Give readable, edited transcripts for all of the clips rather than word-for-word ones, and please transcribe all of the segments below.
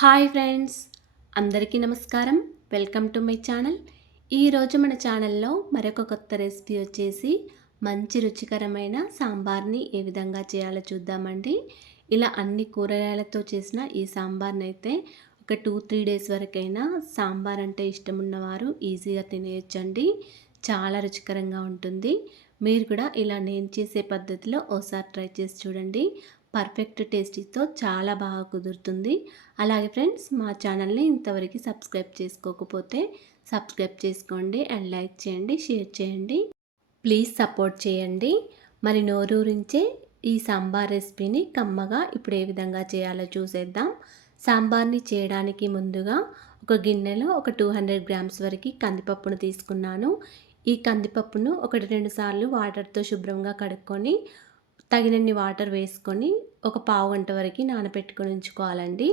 Hi friends, అందరికీ నమస్కారం. Welcome to my channel. ఈరోజు మన ఛానల్లో మరొక కొత్త రెసిపీ వచ్చేసి మంచి రుచికరమైన సాంబార్ని ఏ విధంగా చేయాలో చూద్దామండి. ఇలా అన్ని కూరగాయలతో చేసిన ఈ సాంబార్ని అయితే ఒక 2-3 డేస్ వరకైనా సాంబార్ అంటే ఇష్టం ఉన్నవారు ఈజీగా తినేయొచ్చండి. చాలా రుచికరంగా ఉంటుంది. మీరు కూడా ఇలా నేను చేసే పద్ధతిలో ఓసారి ట్రై చేసి చూడండి. పర్ఫెక్ట్ టేస్టీతో చాలా బాగా కుదురుతుంది. అలాగే ఫ్రెండ్స్, మా ఛానల్ని ఇంతవరకు సబ్స్క్రైబ్ చేసుకోకపోతే సబ్స్క్రైబ్ చేసుకోండి అండ్ లైక్ చేయండి, షేర్ చేయండి. ప్లీజ్ సపోర్ట్ చేయండి. మరి నోరూరించే ఈ సాంబార్ రెసిపీని కమ్మగా ఇప్పుడు ఏ విధంగా చేయాలో చూసేద్దాం. సాంబార్ని చేయడానికి ముందుగా ఒక గిన్నెలో ఒక 200 గ్రామ్స్ వరకు కందిపప్పును తీసుకున్నాను. ఈ కందిపప్పును 1-2 సార్లు వాటర్తో శుభ్రంగా కడుక్కొని తగినన్ని వాటర్ వేసుకొని ఒక పావు గంట వరకు నానబెట్టుకొని ఉంచుకోవాలండి.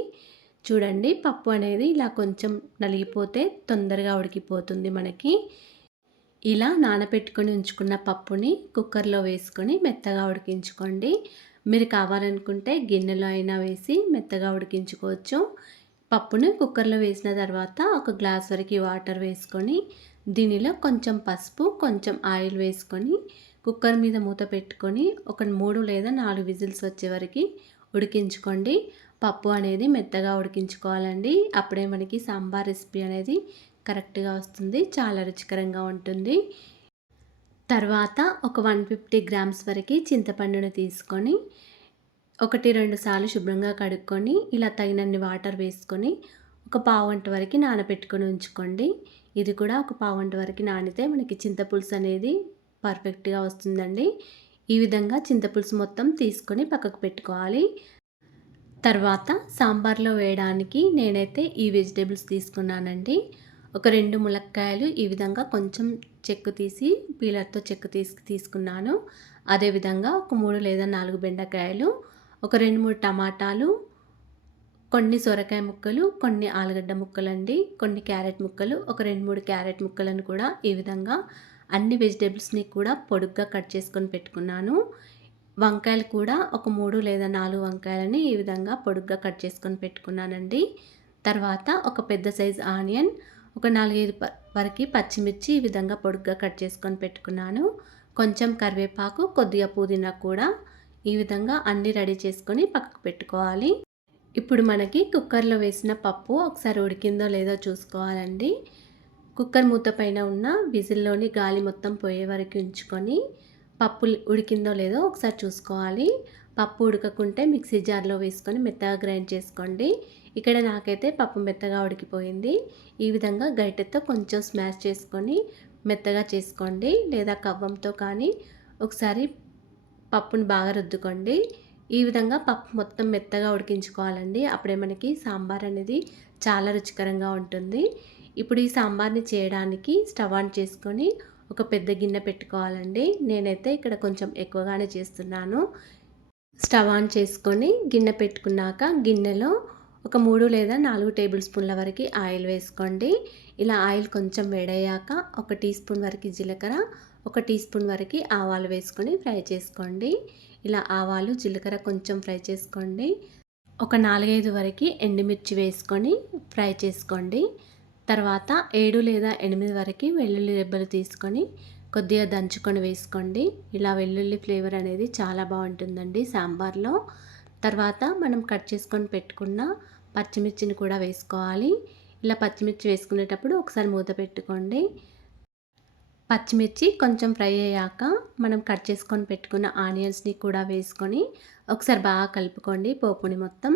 చూడండి, పప్పు అనేది ఇలా కొంచెం నలిగిపోతే తొందరగా ఉడికిపోతుంది మనకి. ఇలా నానబెట్టుకొని ఉంచుకున్న పప్పుని కుక్కర్లో వేసుకొని మెత్తగా ఉడికించుకోండి. మీరు కావాలనుకుంటే గిన్నెలో అయినా వేసి మెత్తగా ఉడికించుకోవచ్చు. పప్పుని కుక్కర్లో వేసిన తర్వాత ఒక గ్లాస్ వరకు వాటర్ వేసుకొని దీనిలో కొంచెం పసుపు, కొంచెం ఆయిల్ వేసుకొని కుక్కర్ మీద మూత పెట్టుకొని ఒక 3 లేదా 4 విజిల్స్ వచ్చే వరకు ఉడికించుకోండి. పప్పు అనేది మెత్తగా ఉడికించుకోవాలండి. అప్పుడే మనకి సాంబార్ రెసిపీ అనేది కరెక్ట్గా వస్తుంది. చాలా రుచికరంగా ఉంటుంది. తర్వాత ఒక 150 గ్రామ్స్ వరకు చింతపండును తీసుకొని 1-2 సార్లు శుభ్రంగా కడుక్కొని ఇలా తగినన్ని వాటర్ వేసుకొని ఒక పావు గంట వరకు నానబెట్టుకొని ఉంచుకోండి. ఇది కూడా ఒక పావు గంట వరకు నానితే మనకి చింతపులుసు అనేది పర్ఫెక్ట్గా వస్తుందండి. ఈ విధంగా చింతపులుసు మొత్తం తీసుకొని పక్కకు పెట్టుకోవాలి. తర్వాత సాంబార్లో వేయడానికి నేనైతే ఈ వెజిటేబుల్స్ తీసుకున్నానండి. ఒక 2 ములక్కాయలు ఈ విధంగా కొంచెం చెక్కు తీసి పీలర్తో చెక్కు తీసుకున్నాను. అదేవిధంగా ఒక 3 లేదా 4 బెండకాయలు, ఒక 2-3 టమాటాలు, కొన్ని సొరకాయ ముక్కలు, కొన్ని ఆలుగడ్డ ముక్కలండి, కొన్ని క్యారెట్ ముక్కలు, ఒక 2-3 క్యారెట్ ముక్కలను కూడా ఈ విధంగా అన్ని వెజిటేబుల్స్ని కూడా పొడుగ్గా కట్ చేసుకొని పెట్టుకున్నాను. వంకాయలు కూడా ఒక 3 లేదా 4 వంకాయలని ఈ విధంగా పొడుగ్గా కట్ చేసుకొని పెట్టుకున్నానండి. తర్వాత ఒక పెద్ద సైజ్ ఆనియన్, ఒక 4-5 వరకు పచ్చిమిర్చి ఈ విధంగా పొడుగ్గా కట్ చేసుకొని పెట్టుకున్నాను. కొంచెం కరివేపాకు, కొద్దిగా పుదీనా కూడా ఈ విధంగా అన్నీ రెడీ చేసుకొని పక్కకు పెట్టుకోవాలి. ఇప్పుడు మనకి కుక్కర్లో వేసిన పప్పు ఒకసారి ఉడికిందో లేదో చూసుకోవాలండి. కుక్కర్ మూత పైన ఉన్న విజిల్లోని గాలి మొత్తం పోయే వరకు ఉంచుకొని పప్పు ఉడికిందో లేదో ఒకసారి చూసుకోవాలి. పప్పు ఉడకకుంటే మిక్సీ జార్లో వేసుకొని మెత్తగా గ్రైండ్ చేసుకోండి. ఇక్కడ నాకైతే పప్పు మెత్తగా ఉడికిపోయింది. ఈ విధంగా గరిటెతో కొంచెం స్మాష్ చేసుకొని మెత్తగా చేసుకోండి, లేదా కవ్వంతో కానీ ఒకసారి పప్పుని బాగా రుద్దుకోండి. ఈ విధంగా పప్పు మొత్తం మెత్తగా ఉడికించుకోవాలండి. అప్పుడే మనకి సాంబార్ అనేది చాలా రుచికరంగా ఉంటుంది. ఇప్పుడు ఈ సాంబార్ని చేయడానికి స్టవ్ ఆన్ చేసుకొని ఒక పెద్ద గిన్నె పెట్టుకోవాలండి. నేనైతే ఇక్కడ కొంచెం ఎక్కువగానే చేస్తున్నాను. స్టవ్ ఆన్ చేసుకొని గిన్నె పెట్టుకున్నాక గిన్నెలో ఒక 3 లేదా 4 టేబుల్ స్పూన్ల వరకు ఆయిల్ వేసుకోండి. ఇలా ఆయిల్ కొంచెం వేడయ్యాక ఒక టీ స్పూన్ వరకు జీలకర్ర, ఒక టీ స్పూన్ వరకు ఆవాలు వేసుకొని ఫ్రై చేసుకోండి. ఇలా ఆవాలు, జీలకర్ర కొంచెం ఫ్రై చేసుకోండి. ఒక 4-5 వరకు ఎండుమిర్చి వేసుకొని ఫ్రై చేసుకోండి. తర్వాత 7 లేదా 8 వరకు వెల్లుల్లి రెబ్బలు తీసుకొని కొద్దిగా దంచుకొని వేసుకోండి. ఇలా వెల్లుల్లి ఫ్లేవర్ అనేది చాలా బాగుంటుందండి సాంబార్లో. తర్వాత మనం కట్ చేసుకొని పెట్టుకున్న పచ్చిమిర్చిని కూడా వేసుకోవాలి. ఇలా పచ్చిమిర్చి వేసుకునేటప్పుడు ఒకసారి మూత పెట్టుకోండి. పచ్చిమిర్చి కొంచెం ఫ్రై అయ్యాక మనం కట్ చేసుకొని పెట్టుకున్న ఆనియన్స్ని కూడా వేసుకొని ఒకసారి బాగా కలుపుకోండి పోపుని మొత్తం.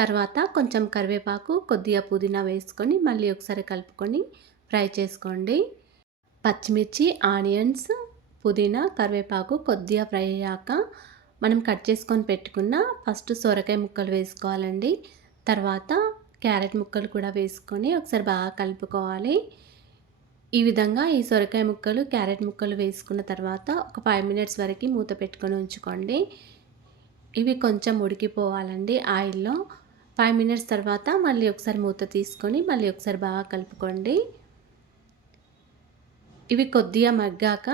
తర్వాత కొంచెం కరివేపాకు, కొద్దిగా పుదీనా వేసుకొని మళ్ళీ ఒకసారి కలుపుకొని ఫ్రై చేసుకోండి. పచ్చిమిర్చి, ఆనియన్స్, పుదీనా, కరివేపాకు కొద్దిగా ఫ్రై అయ్యాక మనం కట్ చేసుకొని పెట్టుకున్న ఫస్ట్ సొరకాయ ముక్కలు వేసుకోవాలండి. తర్వాత క్యారెట్ ముక్కలు కూడా వేసుకొని ఒకసారి బాగా కలుపుకోవాలి. ఈ విధంగా ఈ సొరకాయ ముక్కలు, క్యారెట్ ముక్కలు వేసుకున్న తర్వాత ఒక 5 మినిట్స్ వరకు మూత పెట్టుకొని ఉంచుకోండి. ఇవి కొంచెం ఉడికిపోవాలండి ఆయిల్లో. 5 మినిట్స్ తర్వాత మళ్ళీ ఒకసారి మూత తీసుకొని మళ్ళీ ఒకసారి బాగా కలుపుకోండి. ఇవి కొద్దిగా మగ్గాక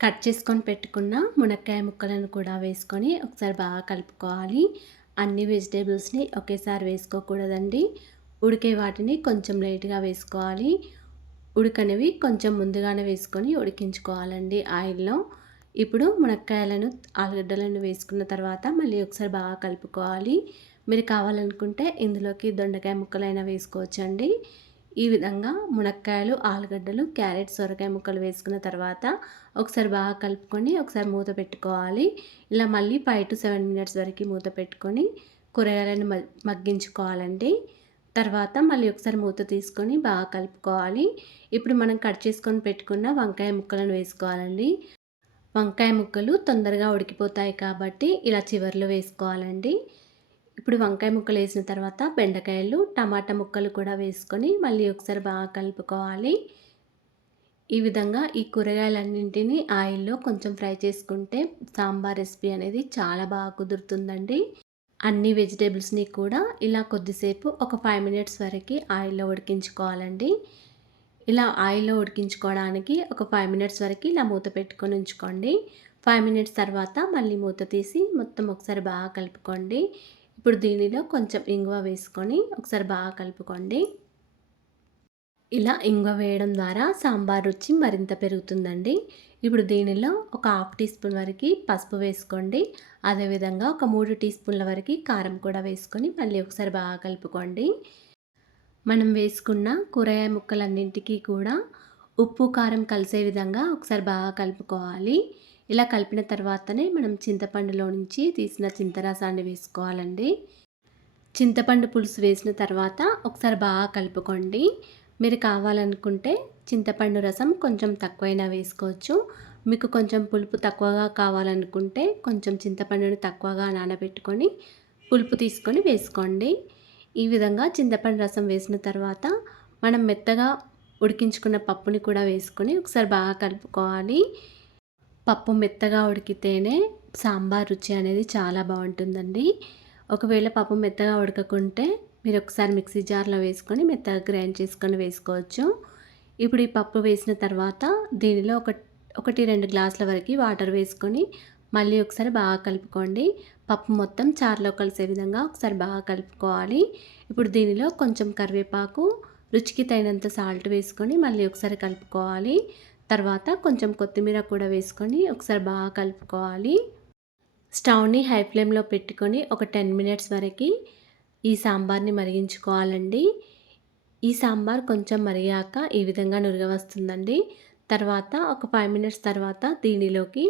కట్ చేసుకొని పెట్టుకున్న మునక్కాయ ముక్కలను కూడా వేసుకొని ఒకసారి బాగా కలుపుకోవాలి. అన్ని వెజిటేబుల్స్ని ఒకేసారి వేసుకోకూడదండి. ఉడికే వాటిని కొంచెం లేట్గా వేసుకోవాలి. ఉడకనివి కొంచెం ముందుగానే వేసుకొని ఉడికించుకోవాలండి ఆయిల్‌లో. ఇప్పుడు మునక్కాయలను, ఆలుగడ్డలను వేసుకున్న తర్వాత మళ్ళీ ఒకసారి బాగా కలుపుకోవాలి. మీరు కావాలనుకుంటే ఇందులోకి దొండకాయ ముక్కలైనా వేసుకోవచ్చండి. ఈ విధంగా మునక్కాయలు, ఆలుగడ్డలు, క్యారెట్, సొరకాయ ముక్కలు వేసుకున్న తర్వాత ఒకసారి బాగా కలుపుకొని ఒకసారి మూత పెట్టుకోవాలి. ఇలా మళ్ళీ 5-7 మినిట్స్ వరకు మూత పెట్టుకొని కూరగాయలను మగ్గించుకోవాలండి. తర్వాత మళ్ళీ ఒకసారి మూత తీసుకొని బాగా కలుపుకోవాలి. ఇప్పుడు మనం కట్ చేసుకొని పెట్టుకున్న వంకాయ ముక్కలను వేసుకోవాలండి. వంకాయ ముక్కలు తొందరగా ఉడికిపోతాయి కాబట్టి ఇలా చివర్లో వేసుకోవాలండి. ఇప్పుడు వంకాయ ముక్కలు వేసిన తర్వాత బెండకాయలు, టమాటా ముక్కలు కూడా వేసుకొని మళ్ళీ ఒకసారి బాగా కలుపుకోవాలి. ఈ విధంగా ఈ కూరగాయలన్నింటినీ ఆయిల్‌లో కొంచెం ఫ్రై చేసుకుంటే సాంబార్ రెసిపీ అనేది చాలా బాగా కుదురుతుందండి. అన్ని వెజిటేబుల్స్‌ని కూడా ఇలా కొద్దిసేపు ఒక 5 మినిట్స్ వరకి ఆయిల్‌లో ఉడికించుకోవాలండి. ఇలా ఆయిల్‌లో ఉడికించుకోవడానికి ఒక 5 మినిట్స్ వరకి ఇలా మూత పెట్టుకొని ఉంచుకోండి. 5 మినిట్స్ తర్వాత మళ్ళీ మూత తీసి మొత్తం ఒకసారి బాగా కలుపుకోండి. ఇప్పుడు దీనిలో కొంచెం ఇంగువ వేసుకొని ఒకసారి బాగా కలుపుకోండి. ఇలా ఇంగువ వేయడం ద్వారా సాంబార్ రుచి మరింత పెరుగుతుందండి. ఇప్పుడు దీనిలో ఒక హాఫ్ టీ స్పూన్ వరకు పసుపు వేసుకోండి. అదేవిధంగా ఒక 3 టీ స్పూన్ల వరకు కారం కూడా వేసుకొని మళ్ళీ ఒకసారి బాగా కలుపుకోండి. మనం వేసుకున్న కూరగాయ ముక్కలన్నింటికి కూడా ఉప్పు, కారం కలిసే విధంగా ఒకసారి బాగా కలుపుకోవాలి. ఇలా కలిపిన తర్వాతనే మనం చింతపండులో నుంచి తీసిన చింతరసాన్ని వేసుకోవాలండి. చింతపండు పులుసు వేసిన తర్వాత ఒకసారి బాగా కలుపుకోండి. మీరు కావాలనుకుంటే చింతపండు రసం కొంచెం తక్కువైనా వేసుకోవచ్చు. మీకు కొంచెం పులుపు తక్కువగా కావాలనుకుంటే కొంచెం చింతపండుని తక్కువగా నానబెట్టుకొని పులుపు తీసుకొని వేసుకోండి. ఈ విధంగా చింతపండు రసం వేసిన తర్వాత మనం మెత్తగా ఉడికించుకున్న పప్పుని కూడా వేసుకొని ఒకసారి బాగా కలుపుకోవాలి. పప్పు మెత్తగా ఉడికితేనే సాంబార్ రుచి అనేది చాలా బాగుంటుందండి. ఒకవేళ పప్పు మెత్తగా ఉడకకుంటే మీరు ఒకసారి మిక్సీ జార్లో వేసుకొని మెత్తగా గ్రైండ్ చేసుకొని వేసుకోవచ్చు. ఇప్పుడు ఈ పప్పు వేసిన తర్వాత దీనిలో 1-2 గ్లాసుల వరకు వాటర్ వేసుకొని మళ్ళీ ఒకసారి బాగా కలుపుకోండి. పప్పు మొత్తం చారులో కలిసే విధంగా ఒకసారి బాగా కలుపుకోవాలి. ఇప్పుడు దీనిలో కొంచెం కరివేపాకు, రుచికి తగినంత సాల్ట్ వేసుకొని మళ్ళీ ఒకసారి కలుపుకోవాలి. తర్వాత కొంచెం కొత్తిమీర కూడా వేసుకొని ఒకసారి బాగా కలుపుకోవాలి. స్టవ్‌ని హై ఫ్లేమ్‌లో పెట్టుకొని ఒక 10 మినిట్స్ వరకు ఈ సాంబార్ని మరిగించుకోవాలండి. ఈ సాంబార్ కొంచెం మరిగాక ఈ విధంగా నురగ వస్తుందండి. తర్వాత ఒక 5 మినిట్స్ తర్వాత దీనిలోకి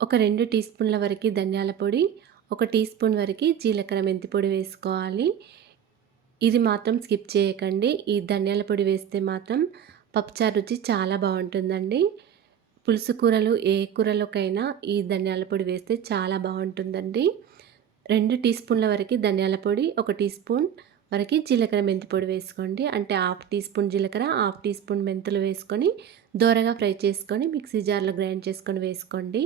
ఒక 2 టీ స్పూన్ల వరకు ధనియాల పొడి, ఒక టీ స్పూన్ వరకు జీలకర్ర మెంతి పొడి వేసుకోవాలి. ఇది మాత్రం స్కిప్ చేయకండి. ఈ ధనియాల పొడి వేస్తే మాత్రం పప్పుచారు రుచి చాలా బాగుంటుందండి. పులుసు కూరలు ఏ కూరలోకైనా ఈ ధనియాల పొడి వేస్తే చాలా బాగుంటుందండి. 2 టీ స్పూన్ల వరకు ధనియాల పొడి, ఒక టీ స్పూన్ వరకు జీలకర్ర మెంతి పొడి వేసుకోండి. అంటే హాఫ్ టీ స్పూన్ జీలకర్ర, హాఫ్ టీ స్పూన్ మెంతులు వేసుకొని దోరగా ఫ్రై చేసుకొని మిక్సీ జార్లో గ్రైండ్ చేసుకొని వేసుకోండి.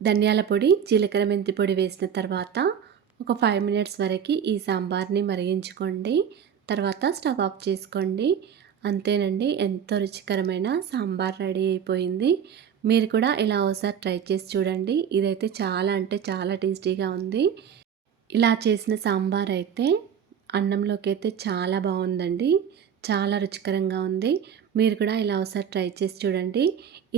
ధనియాల పొడి, జీలకర్ర మెంతి పొడి వేసిన తర్వాత ఒక 5 మినిట్స్ వరకు ఈ సాంబార్ని మరిగించుకోండి. తర్వాత స్టవ్ ఆఫ్ చేసుకోండి. అంతేనండి, ఎంతో రుచికరమైన సాంబార్ రెడీ అయిపోయింది. మీరు కూడా ఇలా ఒకసారి ట్రై చేసి చూడండి. ఇదైతే చాలా అంటే చాలా టేస్టీగా ఉంది. ఇలా చేసిన సాంబార్ అయితే అన్నంలోకి అయితే చాలా బాగుందండి. చాలా రుచికరంగా ఉంది. మీరు కూడా ఇలా ఒకసారి ట్రై చేసి చూడండి.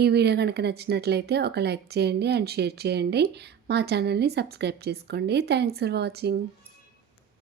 ఈ వీడియో కనుక నచ్చినట్లయితే ఒక లైక్ చేయండి అండ్ షేర్ చేయండి. మా ఛానల్ని సబ్స్క్రైబ్ చేసుకోండి. Thanks for watching.